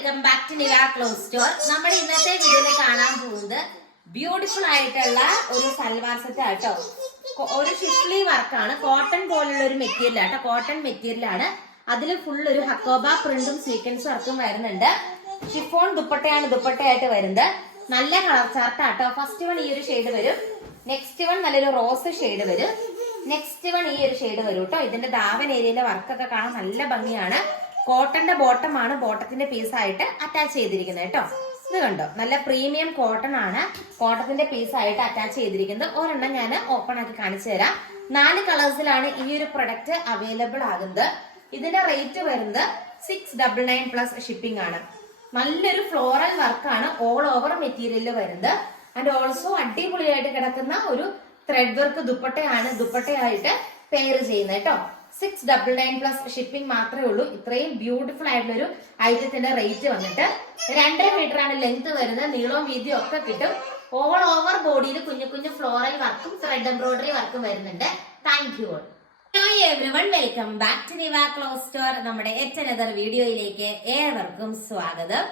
Welcome back to നില cloth store. നമ്മുടെ ഇന്നത്തെ വീഡിയോയിൽ കാണാൻ പോകുന്നത് ബ്യൂട്ടിഫുൾ ആയിട്ടുള്ള ഒരു സൽവാർ സെറ്റ് ആട്ടോ. ഒരു ഷിഫ്ലി വർക്കാണ്, കോട്ടൺ പോലുള്ള ഒരു മെറ്റീരിയൽ ആട്ടോ. കോട്ടൺ മെറ്റീരിയൽ ആണ്. അതിൽ ഫുൾ ഒരു ഹക്കോബ പ്രിന്റും സീക്വൻസ് വർക്കും വരുന്നുണ്ട്. ഷിഫോൺ ദുപ്പട്ടയാണ് ദുപ്പട്ടയായിട്ട് വരുന്നത്. നല്ല കളർ ചാർട്ട് ആട്ടോ. ഫസ്റ്റ് വൺ ഈ ഒരു ഷെയ്ഡ് വരും, നെക്സ്റ്റ് വൺ നല്ലൊരു റോസ് ഷെയ്ഡ് വരും, നെക്സ്റ്റ് വൺ ഈ ഒരു ഷെയ്ഡ് വരും കേട്ടോ. ഇതിന്റെ ദാവൻ ഏരിയയിലെ വർക്കൊക്കെ കാണാൻ നല്ല ഭംഗിയാണ്. കോട്ടന്റെ ബോട്ടം ആണ് ബോട്ടത്തിന്റെ പീസായിട്ട് അറ്റാച്ച് ചെയ്തിരിക്കുന്നത് കേട്ടോ. ഇത് കണ്ടോ, നല്ല പ്രീമിയം കോട്ടൺ ആണ് കോട്ടത്തിന്റെ പീസായിട്ട് അറ്റാച്ച് ചെയ്തിരിക്കുന്നത്. ഒരെണ്ണം ഞാൻ ഓപ്പൺ ആക്കി കാണിച്ചു തരാം. 4 കളേഴ്സിലാണ് ഈ ഒരു പ്രൊഡക്റ്റ് അവൈലബിൾ ആകുന്നത്. ഇതിന്റെ റേറ്റ് വരുന്നത് 699 പ്ലസ് ഷിപ്പിംഗ് ആണ്. നല്ലൊരു ഫ്ലോറൽ വർക്കാണ് ഓൾ ഓവർ മെറ്റീരിയലിൽ വരുന്നത്. ആൻഡ് ഓൾസോ അടിപൊളിയായിട്ട് കിടക്കുന്ന ഒരു ത്രെഡ് വർക്ക് ദുപ്പട്ടയായിട്ട് പെയർ ചെയ്യുന്നത് കേട്ടോ. 699 പ്ലസ് ഷിപ്പിംഗ് മാത്രമേ ഉള്ളൂ. ഇത്രയും ബ്യൂട്ടിഫുൾ ആയിട്ടുള്ള ഒരു ഐറ്റത്തിന്റെ റേറ്റ് വന്നിട്ട് 2.5 മീറ്റർ ആണ് ലെങ്ത് വരുന്നത്. നീളവും വീതിയും ഒക്കെ കിട്ടും. ഓൾ ഓവർ ബോഡിയിൽ കുഞ്ഞു കുഞ്ഞു ഫ്ലോറൽ വർക്കും ത്രെഡ് എംബ്രോയിഡറി വർക്കും വരുന്നുണ്ട്. Thank you all. Hello everyone, welcome back to Niva cloth store. നമ്മുടെ എറ്റനദർ വീഡിയോയിലേക്ക് ഏവർക്കും സ്വാഗതം.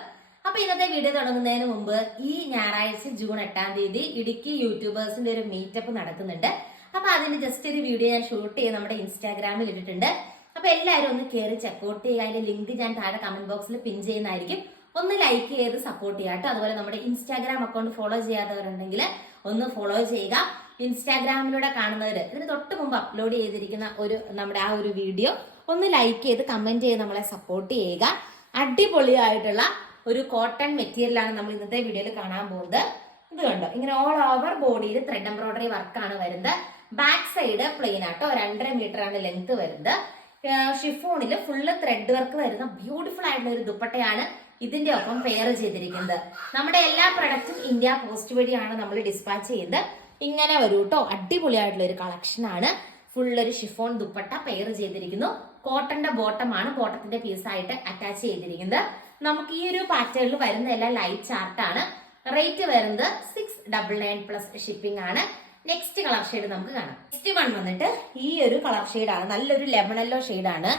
അപ്പൊ ഇന്നത്തെ വീഡിയോ തുടങ്ങുന്നതിന് മുമ്പ് ഈ ഞായറാഴ്ച ജൂൺ 8-ാം തീയതി ഇടുക്കി യൂട്യൂബേഴ്സിന്റെ ഒരു മീറ്റപ്പ് നടക്കുന്നുണ്ട്. അപ്പൊ അതിന്റെ ജസ്റ്റ് ഒരു വീഡിയോ ഞാൻ ഷൂട്ട് ചെയ്ത് നമ്മുടെ ഇൻസ്റ്റാഗ്രാമിൽ ഇട്ടിട്ടുണ്ട്. അപ്പൊ എല്ലാവരും ഒന്ന് കയറി ചെക്കൗട്ട് ചെയ്യുക. അതിന്റെ ലിങ്ക് ഞാൻ താഴെ കമന്റ് ബോക്സിൽ പിൻ ചെയ്യുന്നതായിരിക്കും. ഒന്ന് ലൈക്ക് ചെയ്ത് സപ്പോർട്ട് ചെയ്യാട്ടോ. അതുപോലെ നമ്മുടെ ഇൻസ്റ്റാഗ്രാം അക്കൗണ്ട് ഫോളോ ചെയ്യാത്തവരുണ്ടെങ്കിൽ ഒന്ന് ഫോളോ ചെയ്യുക. ഇൻസ്റ്റാഗ്രാമിലൂടെ കാണുന്നവര് ഇതിന് തൊട്ട് മുമ്പ് അപ്ലോഡ് ചെയ്തിരിക്കുന്ന നമ്മുടെ ആ ഒരു വീഡിയോ ഒന്ന് ലൈക്ക് ചെയ്ത് കമന്റ് ചെയ്ത് നമ്മളെ സപ്പോർട്ട് ചെയ്യുക. അടിപൊളിയായിട്ടുള്ള ഒരു കോട്ടൺ മെറ്റീരിയലാണ് നമ്മൾ ഇന്നത്തെ വീഡിയോയിൽ കാണാൻ പോകുന്നത്. ഇത് കണ്ടോ, ഇങ്ങനെ ഓൾ ഓവർ ബോഡിയിൽ ത്രെഡ് എംബ്രോയിഡറി വർക്കാണ് വരുന്നത്. ബാക്ക് സൈഡ് പ്ലെയിൻ ആട്ടോ. 2.5 മീറ്റർ ആണ് ലെങ്ത് വരുന്നത്. ഷിഫോണിൽ ഫുള്ള് ത്രെഡ് വർക്ക് വരുന്ന ബ്യൂട്ടിഫുൾ ആയിട്ടുള്ള ഒരു ദുപ്പട്ടയാണ് ഇതിന്റെ ഒപ്പം പെയർ ചെയ്തിരിക്കുന്നത്. നമ്മുടെ എല്ലാ പ്രൊഡക്റ്റും ഇന്ത്യ പോസ്റ്റ് വഴിയാണ് നമ്മൾ ഡിസ്പാച്ച് ചെയ്യുന്നത്. ഇങ്ങനെ വരും കേട്ടോ. അടിപൊളിയായിട്ടുള്ള ഒരു കളക്ഷൻ ആണ്. ഫുള്ളൊരു ഷിഫോൺ ദുപ്പട്ട പെയർ ചെയ്തിരിക്കുന്നു. കോട്ടന്റെ ബോട്ടം ആണ് ബോട്ടത്തിന്റെ പീസായിട്ട് അറ്റാച്ച് ചെയ്തിരിക്കുന്നത്. നമുക്ക് ഈ ഒരു പാറ്റേണിൽ വരുന്ന എല്ലാം ലൈറ്റ് ചാർട്ടാണ്. റേറ്റ് വരുന്നത് 699 പ്ലസ് ഷിപ്പിംഗ് ആണ്. നെക്സ്റ്റ് കളർ ഷെയ്ഡ് നമുക്ക് കാണാം. നെക്സ്റ്റ് വൺ വന്നിട്ട് ഈ ഒരു കളർ ഷെയ്ഡാണ്. നല്ലൊരു ലെമൺ യെല്ലോ ഷെയ്ഡാണ്.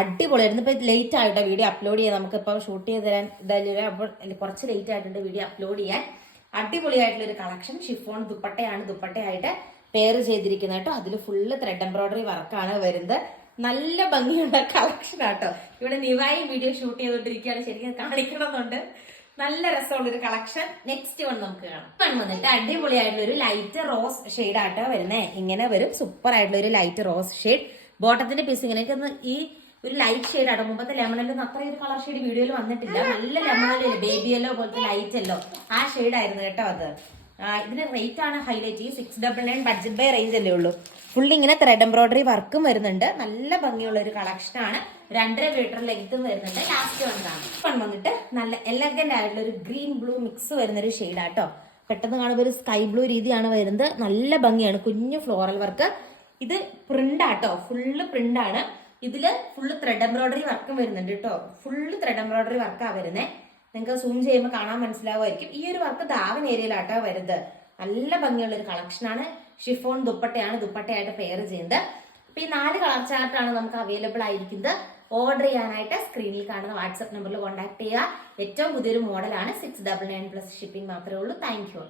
അടിപൊളിയായിരുന്നു. ഇപ്പൊ ലേറ്റ് ആയിട്ട് വീഡിയോ അപ്ലോഡ് ചെയ്യാൻ, നമുക്ക് ഇപ്പൊ ഷൂട്ട് ചെയ്ത് തരാൻ കുറച്ച് ലേറ്റ് ആയിട്ടുണ്ട് വീഡിയോ അപ്ലോഡ് ചെയ്യാൻ. അടിപൊളിയായിട്ടുള്ള ഒരു കളക്ഷൻ. ഷിഫോൺ ദുപ്പട്ടയാണ് ദുപ്പട്ടയായിട്ട് പെയർ ചെയ്തിരിക്കുന്നത് കേട്ടോ. അതിൽ ഫുള്ള് ത്രെഡ് എംബ്രോയിഡറി വർക്കാണ് വരുന്നത്. നല്ല ഭംഗിയുള്ള കളക്ഷൻ ആട്ടോ. ഇവിടെ നിവായി വീഡിയോ ഷൂട്ട് ചെയ്തോണ്ടിരിക്കുകയാണ്. ശരിക്കും കാണിക്കണമെന്നുണ്ട്. നല്ല രസമുള്ള ഒരു കളക്ഷൻ. നെക്സ്റ്റ് വൺ നമുക്ക് കാണാം. വൺ വന്നിട്ട് അടിപൊളിയായിട്ടുള്ള ഒരു ലൈറ്റ് റോസ് ഷെയ്ഡ് ആട്ടോ വരുന്നേ. ഇങ്ങനെ വരും. സൂപ്പർ ആയിട്ടുള്ള ഒരു ലൈറ്റ് റോസ് ഷെയ്ഡ്. ബോട്ടത്തിന്റെ പീസ് ഇങ്ങനെയൊക്കെ ഈ ഒരു ലൈറ്റ് ഷെയ്ഡ് ആട്ടോ. മുമ്പത്തെ ലെമണല്ലോ അത്ര ഒരു കളർ ഷെയ്ഡ് വീഡിയോയിൽ വന്നിട്ടില്ല. നല്ല ലെമണല്ലോ, ബേബി യെല്ലോ പോലത്തെ ലൈറ്റ് യെല്ലോ ആ ഷെയ്ഡ് ആയിരുന്നു കേട്ടോ അത്. ഇതിന്റെ റേറ്റ് ആണ് ഹൈലൈറ്റ്. ഈ 699 ബഡ്ജറ്റ് ബൈ റേഞ്ച് അല്ലേ ഉള്ളൂ. ഫുള്ളി ഇങ്ങനെ ത്രെഡ് എംബ്രോയിഡറി വർക്കും വരുന്നുണ്ട്. നല്ല ഭംഗിയുള്ള ഒരു കളക്ഷൻ ആണ്. 2.5 മീറ്റർ ലെങ്ത്തും വരുന്നുണ്ട്. ലാസ്റ്റ് വന്നിട്ട് നല്ല എലഗന്റ് ആയിട്ടുള്ള ഒരു ഗ്രീൻ ബ്ലൂ മിക്സ് വരുന്ന ഒരു ഷെയ്ഡ് ആട്ടോ. പെട്ടെന്ന് കാണുമ്പോൾ ഒരു സ്കൈ ബ്ലൂ രീതിയാണ് വരുന്നത്. നല്ല ഭംഗിയാണ്. കുഞ്ഞു ഫ്ലോറൽ വർക്ക്. ഇത് പ്രിന്റ് ആട്ടോ. ഫുള്ള് പ്രിന്റ് ആണ്. ഇതില് ഫുള്ള് ത്രെഡ് എംബ്രോയിഡറി വർക്കും വരുന്നുണ്ട് കേട്ടോ. ഫുള്ള് ത്രെഡ് എംബ്രോയിഡറി വർക്കാണ് വരുന്നത്. നിങ്ങൾക്ക് സൂം ചെയ്യുമ്പോൾ കാണാൻ മനസ്സിലാവുമായിരിക്കും. ഈ ഒരു വർക്ക് ദാവൻ ഏരിയയിലാട്ടോ വരുന്നത്. നല്ല ഭംഗിയുള്ള ഒരു കളക്ഷനാണ്. ഷിഫോൺ ദുപ്പട്ടയാണ് ദുപ്പട്ടയായിട്ട് പെയർ ചെയ്യുന്നത്. അപ്പൊ ഈ 4 കളർ ചാർട്ടാണ് നമുക്ക് അവൈലബിൾ ആയിരിക്കുന്നത്. ഓർഡർ ചെയ്യാനായിട്ട് സ്ക്രീനിൽ കാണുന്ന വാട്സ്ആപ്പ് നമ്പറിൽ കോൺടാക്ട് ചെയ്യുക. ഏറ്റവും പുതിയൊരു മോഡലാണ്. 699 പ്ലസ് ഷിപ്പിംഗ് മാത്രമേ ഉള്ളൂ. Thank you.